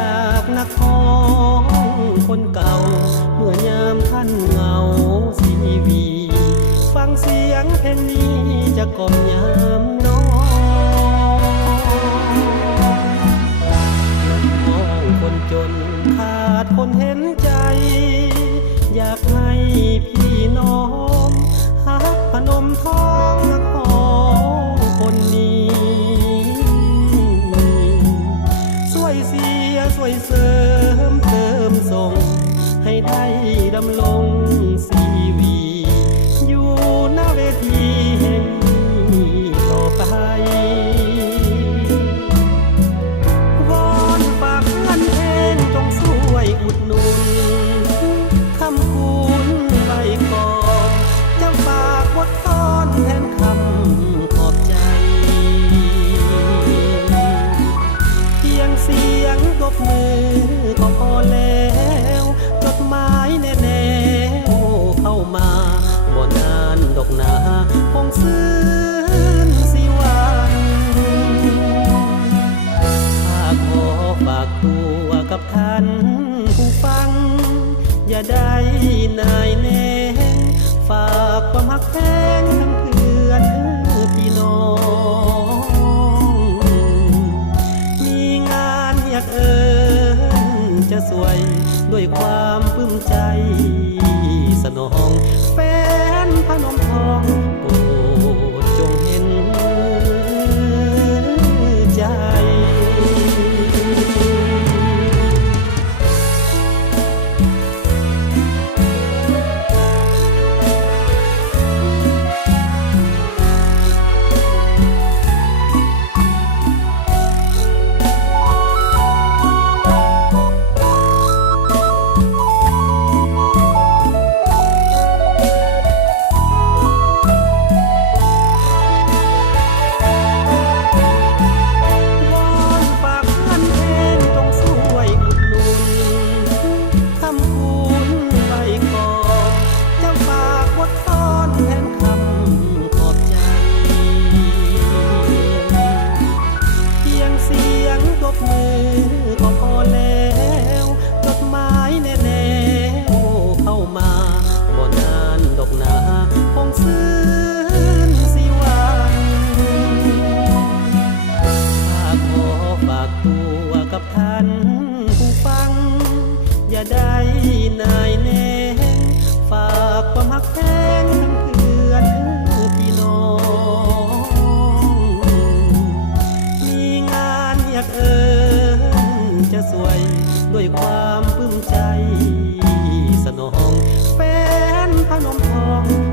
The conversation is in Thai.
จากนักร้องคนเก่าเมื่อยามท่านเหงาทีวีฟังเสียงเพลงนี้จะกล่อมยามนอนน้องคนจนขาดคนเห็นใจอยากให้พี่น้องหักพนมท้องนักร้องคนนี้ช่วยเสียช่วยเสริมเติมส่งให้ได้ดำรงชีวีอยู่หน้าเวทีแห่งนี้ต่อไปวอนฝากเพื่อนเพลงจงช่วยอุดหนุนคำคุณไว้ก่อนจะฝากบทกลอนแทนคำขอบใจเพียงเสียงตบมือก็พอแล้วจดหมายแน่ๆเข้ามาบ่นานดอกหนาคงซื่นสิวันถ้าขอฝากตัวกับท่านผู้ฟังอย่าได้นายแน่ฝากความหักแพงทั้งเพื่อนพี่น้องมีงานอยากจะสวยด้วยความปลื้มใจสนองแฟนพนมทองโปรดจงเห็นใจอย่าได้นายแน่ฝากความหักแพงทั้งเพื่อนพี่น้องมีงานอยากจะสวยด้วยความปลื้มใจสนองแฟนพนมทอง